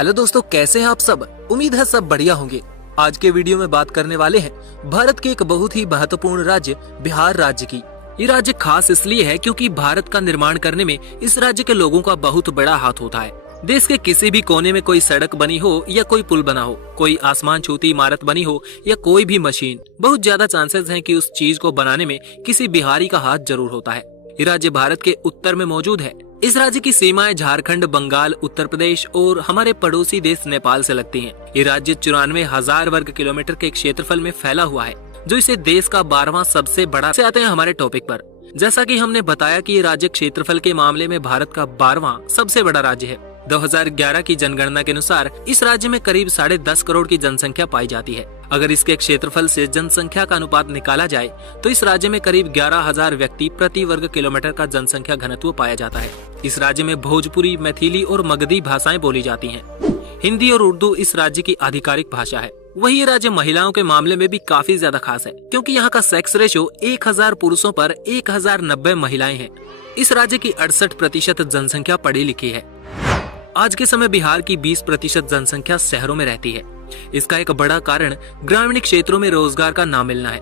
Hello दोस्तों, कैसे हैं आप सब। उम्मीद है सब बढ़िया होंगे। आज के वीडियो में बात करने वाले हैं भारत के एक बहुत ही महत्वपूर्ण राज्य बिहार राज्य की। ये राज्य खास इसलिए है क्योंकि भारत का निर्माण करने में इस राज्य के लोगों का बहुत बड़ा हाथ होता है। देश के किसी भी कोने में कोई सड़क बनी हो या कोई पुल बना हो, कोई आसमान छूती इमारत बनी हो या कोई भी मशीन, बहुत ज्यादा चांसेस हैं कि उस चीज को बनाने में किसी बिहारी का हाथ जरूर होता है। ये राज्य भारत के उत्तर में मौजूद है। इस राज्य की सीमाएं झारखंड, बंगाल, उत्तर प्रदेश और हमारे पड़ोसी देश नेपाल से लगती हैं। ये राज्य 94,000 वर्ग किलोमीटर के क्षेत्रफल में फैला हुआ है, जो इसे देश का 12वां सबसे बड़ा। से आते हैं हमारे टॉपिक पर। जैसा कि हमने बताया कि ये राज्य क्षेत्रफल के मामले में भारत का 12वां सबसे बड़ा राज्य है। 2011 की जनगणना के अनुसार इस राज्य में करीब 10.5 करोड़ की जनसंख्या पाई जाती है। अगर इसके क्षेत्रफल से जनसंख्या का अनुपात निकाला जाए तो इस राज्य में करीब 11,000 व्यक्ति प्रति वर्ग किलोमीटर का जनसंख्या घनत्व पाया जाता है। इस राज्य में भोजपुरी, मैथिली और मगधी भाषाएं बोली जाती हैं। हिंदी और उर्दू इस राज्य की आधिकारिक भाषा है। वही ये राज्य महिलाओं के मामले में भी काफी ज्यादा खास है, क्योंकि यहाँ का सेक्स रेशो 1000 पुरुषों पर 1090 महिलाएं हैं। इस राज्य की 68% जनसंख्या पढ़ी लिखी है। आज के समय बिहार की 20% जनसंख्या शहरों में रहती है। इसका एक बड़ा कारण ग्रामीण क्षेत्रों में रोजगार का ना मिलना है।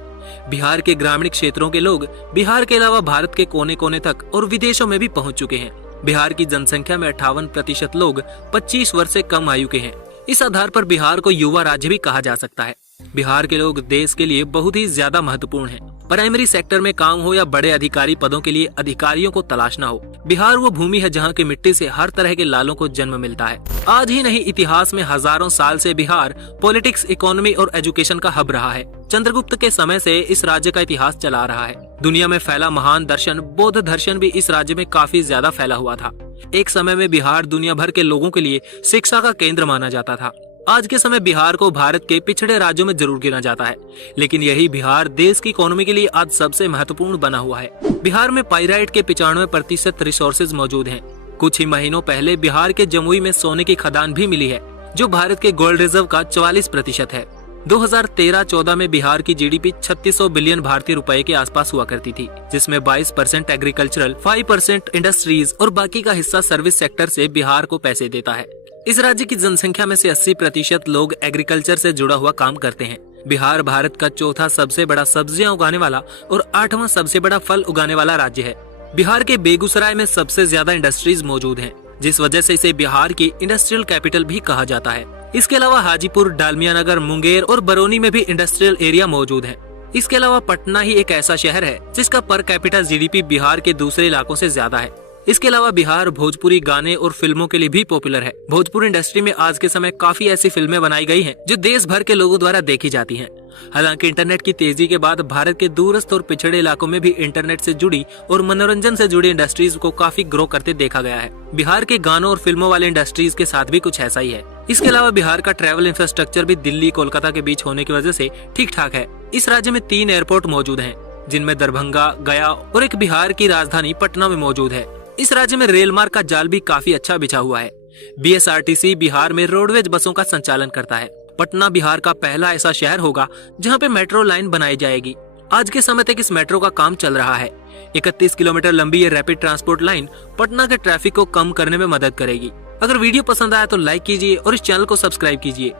बिहार के ग्रामीण क्षेत्रों के लोग बिहार के अलावा भारत के कोने कोने तक और विदेशों में भी पहुंच चुके हैं। बिहार की जनसंख्या में 58% लोग 25 वर्ष से कम आयु के हैं। इस आधार पर बिहार को युवा राज्य भी कहा जा सकता है। बिहार के लोग देश के लिए बहुत ही ज्यादा महत्वपूर्ण हैं। प्राइमरी सेक्टर में काम हो या बड़े अधिकारी पदों के लिए अधिकारियों को तलाशना हो, बिहार वो भूमि है जहाँ की मिट्टी से हर तरह के लालों को जन्म मिलता है। आज ही नहीं, इतिहास में हजारों साल से बिहार पॉलिटिक्स, इकोनॉमी और एजुकेशन का हब रहा है। चंद्रगुप्त के समय से इस राज्य का इतिहास चला रहा है। दुनिया में फैला महान दर्शन बौद्ध दर्शन भी इस राज्य में काफी ज्यादा फैला हुआ था। एक समय में बिहार दुनिया भर के लोगों के लिए शिक्षा का केंद्र माना जाता था। आज के समय बिहार को भारत के पिछड़े राज्यों में जरूर गिना जाता है, लेकिन यही बिहार देश की इकोनॉमी के लिए आज सबसे महत्वपूर्ण बना हुआ है। बिहार में पाइराइट के 95% रिसोर्सेज मौजूद हैं। कुछ ही महीनों पहले बिहार के जमुई में सोने की खदान भी मिली है, जो भारत के गोल्ड रिजर्व का 44% है। 2013-14 में बिहार की जीडीपी 3600 बिलियन भारतीय रुपए के आसपास हुआ करती थी, जिसमें 22% एग्रीकल्चरल, 5% इंडस्ट्रीज और बाकी का हिस्सा सर्विस सेक्टर से बिहार को पैसे देता है। इस राज्य की जनसंख्या में से 80% लोग एग्रीकल्चर से जुड़ा हुआ काम करते हैं। बिहार भारत का चौथा सबसे बड़ा सब्जियां उगाने वाला और 8वां सबसे बड़ा फल उगाने वाला राज्य है। बिहार के बेगूसराय में सबसे ज्यादा इंडस्ट्रीज मौजूद हैं, जिस वजह से इसे बिहार की इंडस्ट्रियल कैपिटल भी कहा जाता है। इसके अलावा हाजीपुर, डालमियानगर, मुंगेर और बरौनी में भी इंडस्ट्रियल एरिया मौजूद है। इसके अलावा पटना ही एक ऐसा शहर है जिसका पर कैपिटा जीडीपी बिहार के दूसरे इलाकों से ज्यादा है। इसके अलावा बिहार भोजपुरी गाने और फिल्मों के लिए भी पॉपुलर है। भोजपुरी इंडस्ट्री में आज के समय काफी ऐसी फिल्में बनाई गई हैं जो देश भर के लोगों द्वारा देखी जाती हैं। हालांकि इंटरनेट की तेजी के बाद भारत के दूरस्थ और पिछड़े इलाकों में भी इंटरनेट से जुड़ी और मनोरंजन से जुड़ी इंडस्ट्रीज को काफी ग्रो करते देखा गया है। बिहार के गानों और फिल्मों वाले इंडस्ट्रीज के साथ भी कुछ ऐसा ही है। इसके अलावा बिहार का ट्रैवल इंफ्रास्ट्रक्चर भी दिल्ली, कोलकाता के बीच होने की वजह से ठीक ठाक है। इस राज्य में 3 एयरपोर्ट मौजूद हैं, जिनमें दरभंगा, गया और एक बिहार की राजधानी पटना में मौजूद है। इस राज्य में रेल मार्ग का जाल भी काफी अच्छा बिछा हुआ है। बीएसआरटीसी बिहार में रोडवेज बसों का संचालन करता है। पटना बिहार का पहला ऐसा शहर होगा जहां पे मेट्रो लाइन बनाई जाएगी। आज के समय तक इस मेट्रो का काम चल रहा है। 31 किलोमीटर लंबी ये रैपिड ट्रांसपोर्ट लाइन पटना के ट्रैफिक को कम करने में मदद करेगी। अगर वीडियो पसंद आया तो लाइक कीजिए और इस चैनल को सब्सक्राइब कीजिए।